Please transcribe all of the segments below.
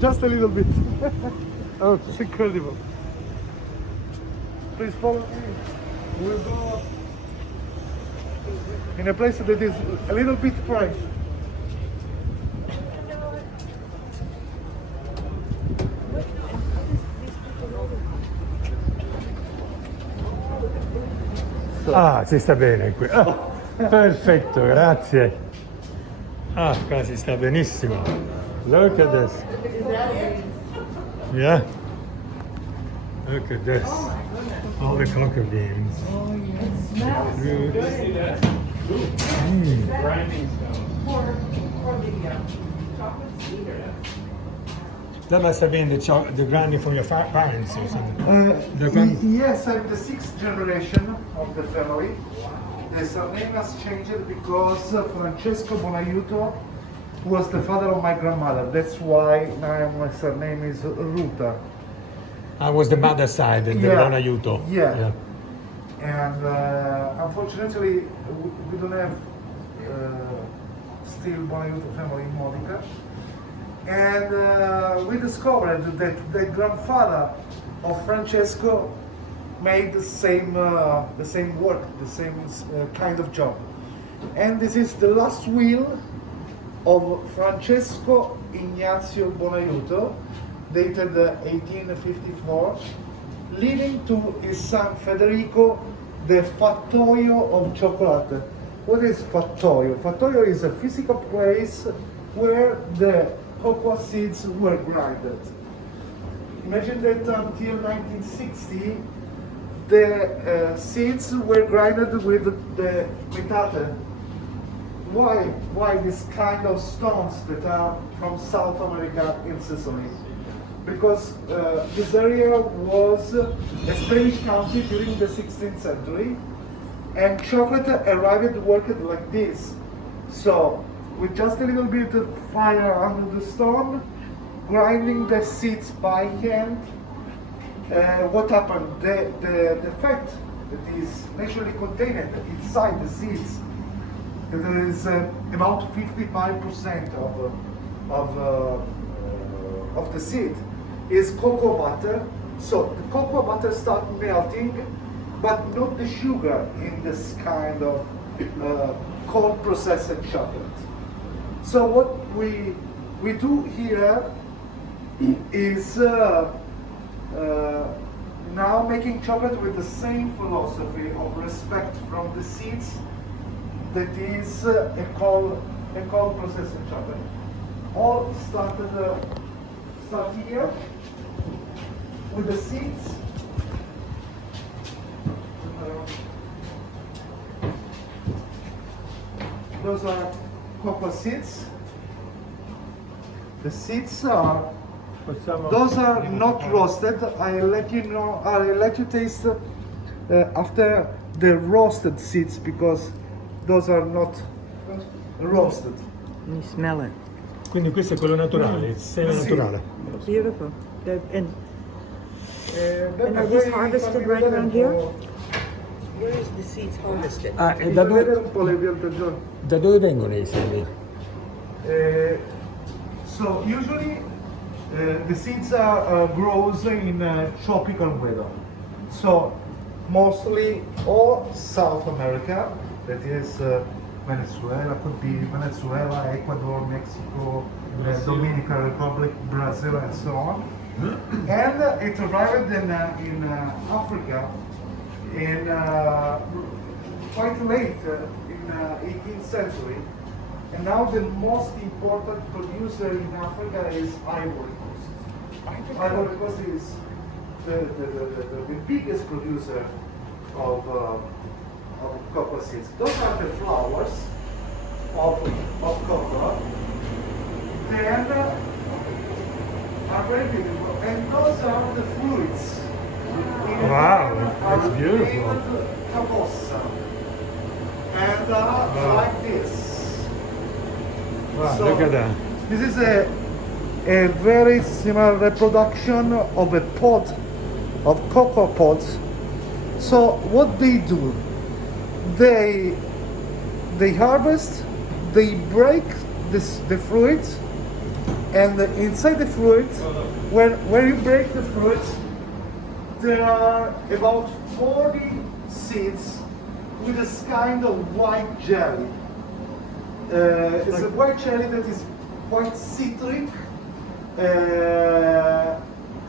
Just a little bit. Okay. It's incredible. Please follow me. We'll go in a place that is a little bit fresh. Ah, si sta bene qui. Ah, perfetto, grazie. Ah, qua si sta benissimo. Look at this. Yeah. Look at this. All the cocoa beans. Fruits. That must have been the grinding from your parents or something. Yes, I'm the sixth generation of the family. The surname has changed because Francesco Bonaiuto was the father of my grandmother. That's why now my surname is Ruta. I was the mother side, the Bonaiuto. Yeah. And unfortunately, we don't have still Bonaiuto family in Modica. And we discovered that the grandfather of Francesco made the same work, the same kind of job. And this is the last will of Francesco Ignazio Bonaiuto, dated 1854, leaving to his son Federico the fattoio of chocolate. What is fattoio? Fattoio is a physical place where the cocoa seeds were grinded. Imagine that until 1960, the seeds were grinded with the metate. Why this kind of stones that are from South America in Sicily? Because this area was a Spanish country during the 16th century, and chocolate arrived worked like this. So, with just a little bit of fire under the stone, grinding the seeds by hand, what happened? The fat that is naturally contained inside the seeds, there is about 55% of the seed is cocoa butter. So the cocoa butter starts melting, but not the sugar in this kind of cold processed chocolate. So what we do here is now making chocolate with the same philosophy of respect from the seeds that is a cold processed chocolate. All start here with the seeds. Those are cocoa seeds. The seeds are, those are not roasted. I'll let you taste after the roasted seeds, because those are not roasted. You smell it. Quindi questo è quello naturale, il seme naturale. Beautiful. And are these harvested right around here? Where is the seeds harvested? Ah, e Da dove vengono i semi? So usually the seeds are grows in tropical weather. So mostly all South America, that is Venezuela, could be Venezuela, Ecuador, Mexico, Dominican Republic, Brazil, and so on. And it arrived in Africa in quite late in 18th century. And now the most important producer in Africa is Ivory Coast. Ivory Coast is the biggest producer of cocoa seeds. Those are the flowers of cocoa. Then are very beautiful. And those are the fruits. Wow, that's beautiful. Cabossa. And like this. Wow, So, look at that. This is a very similar reproduction of a pod, of cocoa pods. So what they do, they harvest, they break the fruit, And inside the fruit, when you break the fruit, there are about 40 seeds with this kind of white jelly. It's a white jelly that is quite citric.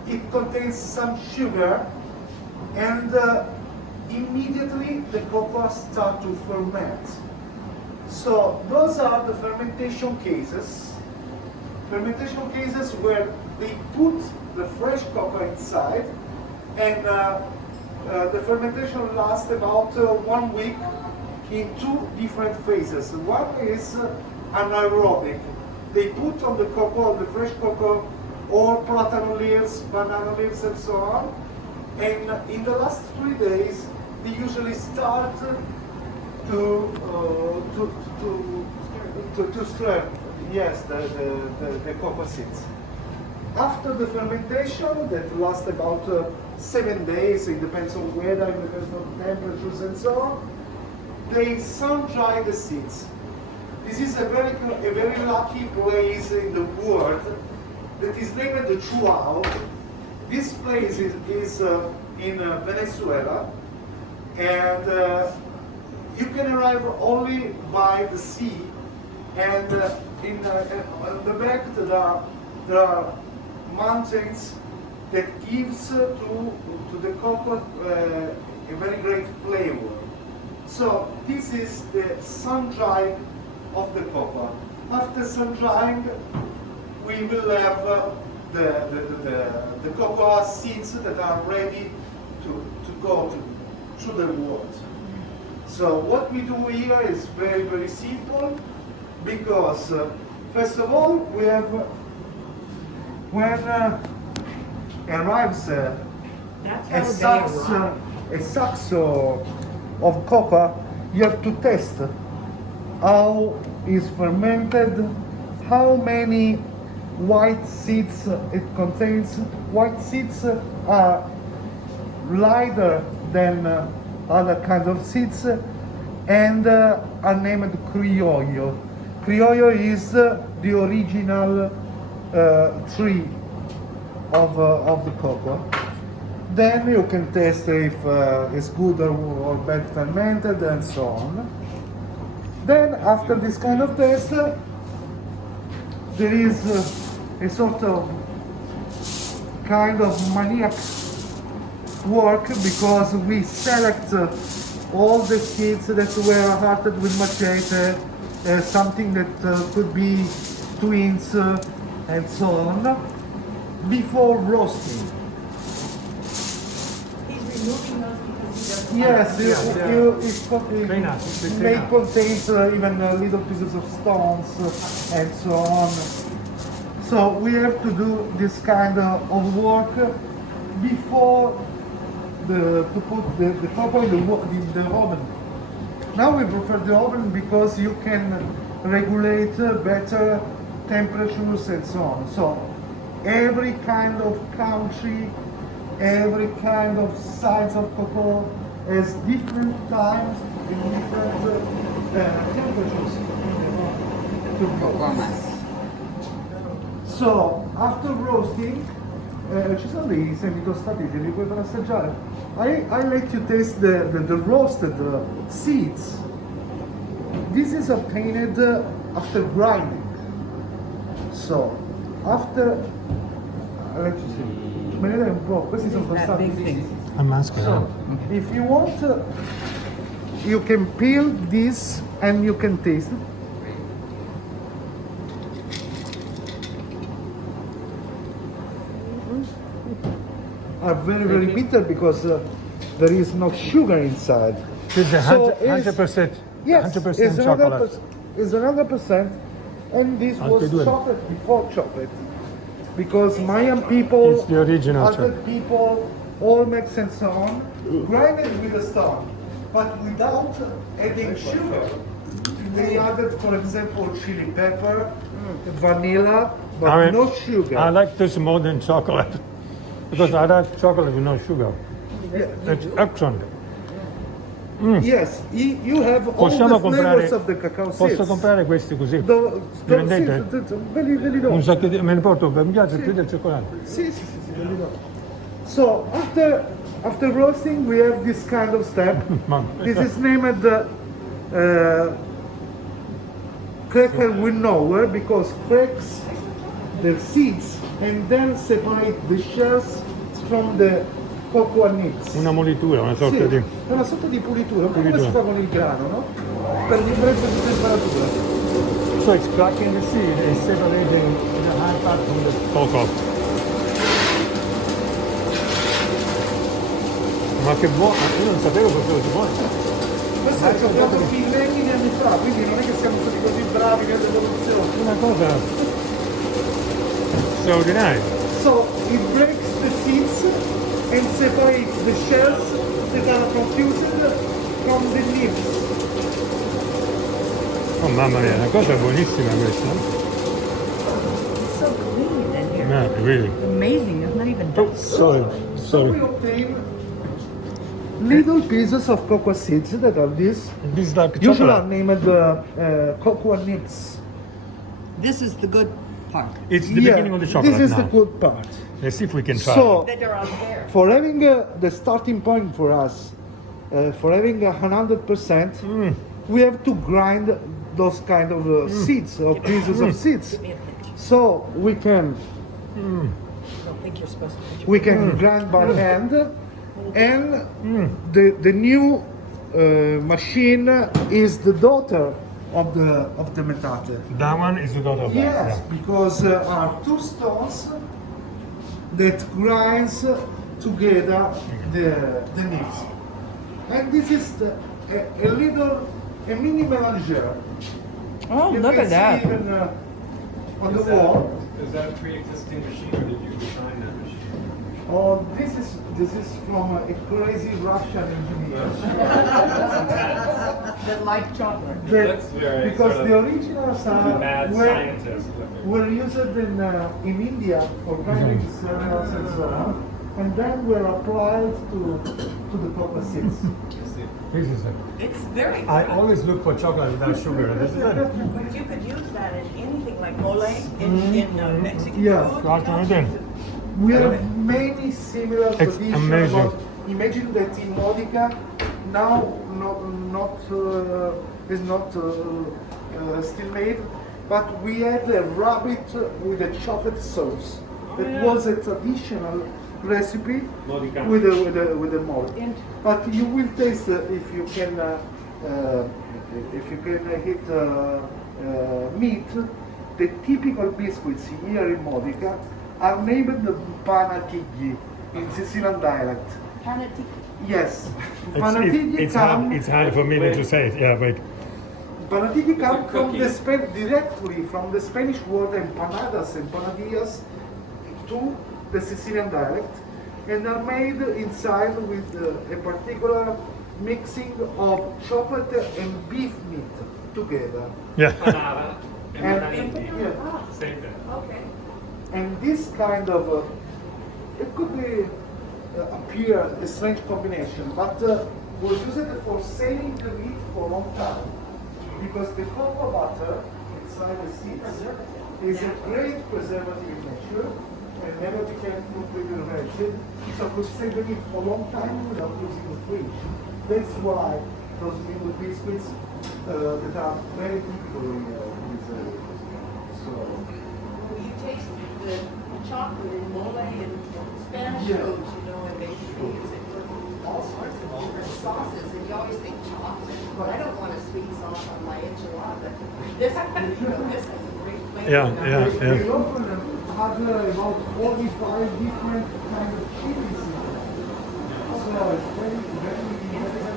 It contains some sugar, and immediately the cocoa starts to ferment. So those are the fermentation cases. Fermentation cases where they put the fresh cocoa inside, and the fermentation lasts about 1 week in 2 different phases. One is anaerobic. They put on the cocoa, the fresh cocoa, or platano leaves, banana leaves, and so on. And in the last 3 days, they usually start to stir, yes, the cocoa seeds. After the fermentation, that lasts about 7 days, it depends on weather, it depends on temperatures and so on, they sun dry the seeds. This is a very lucky place in the world that is named the Chuao. This place is in Venezuela, and you can arrive only by the sea, and on the back there are mountains that gives to the cocoa a very great flavor. So this is the sun drying of the cocoa. After sun drying, we will have the cocoa seeds that are ready to go to the world. So what we do here is very, very simple, because first of all, we have, when arrives a saxo of cocoa, you have to test how is fermented, how many white seeds it contains. White seeds are lighter than other kind of seeds, and are named criollo. Criollo is the original tree of the cocoa. Then you can test if it's good or bad fermented and so on. Then after this kind of test, there is a sort of kind of maniac work, because we select all the seeds that were harted with machete, something that could be twins and so on, before roasting. He's removing those because he doesn't. Yes, it may clean contain even little pieces of stones and so on. So we have to do this kind of work before to put the cocoa in the oven. Now we prefer the oven because you can regulate better temperatures and so on. So every kind of country, every kind of size of cocoa has different times and different temperatures to grow. So after roasting, ci sono dei semi tostati, li puoi far assaggiare? I let you taste the roasted seeds. This is obtained after grinding. So after, I'll let you see. Me ne dai un po', questi sono That passati. big thing. I'm asking. So if you want, you can peel this and you can taste it. Are very, very bitter because there is no sugar inside. It's a So 100%. Yes, 100% it's chocolate. It's 100%, and this was Anche due. chocolate before chocolate, because Mayan people, It's the original other chocolate. people, Olmecs and so on, grind it with a stone, but without adding sugar. They added, for example, chili pepper, vanilla, but I mean, no sugar. I like this more than chocolate because I like chocolate with no sugar. Yeah, It's excellent. Yes, you have all Possiamo the flavors comprare, of the cacao seeds. posso comprare questi così? The, Mi vendete? Ve li do. Un sacco di, me ne porto, mi piace più del cioccolato. Sì, ve li do. So after roasting, we have this kind of step. Ma- This is named cracker winnower because cracks the seeds and then separate the shells from the cocoa nibs. Una molitura, una sorta Sì, di... è una sorta di pulitura, un po' come Pulitura. si fa con il grano, no? Per differenza di temperatura. So it's cracking the seed and separating the hard part from the cocoa. Ma che buono, io non sapevo che fosse buono. Questo è cioccolato millenni di anni fa, quindi non è che siamo stati così bravi nell'evoluzione. Una cosa straordinaria. So it breaks the seeds and separates the shells that are confused from the nibs. Oh mamma mia, una cosa buonissima questa. It's so clean in here. No, really. Amazing. It's not even Oh, dust. sorry, So we sorry. obtain little pieces of cocoa seeds that are this. This is like Usually are chocolate. named cocoa nibs. This is the good part. It's the beginning of the chocolate this is now. the good part. Let's see if we can try. So That are out there. for having the starting point for us, for having 100%, we have to grind those kind of seeds or pieces of seeds. Give me a pinch. So we can I don't think you're supposed to put your grind by hand, and the new machine is the daughter of the metate. That one is the daughter of Yes, that. because are two stones that grinds together the nibs. And this is a mini melanger. Oh, You look can at that. see even on the wall. Is that a pre-existing machine, or did you design that machine? Oh, this is from a crazy Russian engineer. The light chocolate. That's very Because sort the of originals mad were scientist. used in India for grinding cereals and so on, and then were applied to the cocoa seeds. This is it. It's very I always look for chocolate without sugar. This is it. But you could use that in anything like mole in Mexican Yeah. food. Right, right in. We have many similar It's traditions. amazing. But imagine that in Modica now is not still made, but we had a rabbit with a chocolate sauce. That was a traditional recipe Modica. with a mold. But you will taste if you can hit meat. The typical biscuits here in Modica are named panatigli in Sicilian dialect. Yes, panatigli It's hard for me to say it. Yeah, wait. Panatigli come from directly from the Spanish word empanadas, empanadillas, to the Sicilian dialect, and are made inside with a particular mixing of chocolate and beef meat together. Yeah. Panada and And, panini. yeah, Same thing. and this kind of it could be appear a strange combination, but was used for saving the meat for a long time because the cocoa butter inside the seeds is a great preservative in nature and never became completely rancid, so could save the meat for a long time without losing the fridge. That's why those little biscuits that are very typical in this area. So. You taste the chocolate in mole and Spanish Yeah. foods, you know, and they use it for all sorts of different sauces, and you always think chocolate, but I don't want a sweet sauce on my enchilada. This, you know, this has a great flavor. Yeah, yeah. They often had about 45 different kind of chilies. So it's very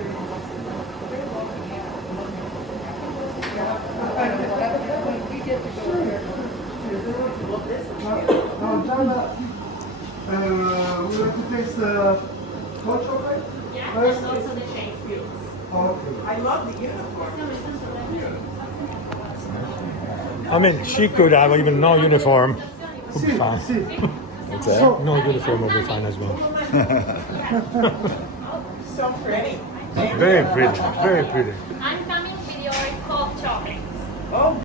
We get to go there. Well, this is beautiful. Now, Jana, we want to taste hot chocolate? Yeah, First? and also the shake fruits. Okay. I love the uniform. I mean, she could have even no uniform. Would be Sì, fine. sì. What's that? So, No uniform would be fine as well. So pretty. Very pretty, very pretty. I'm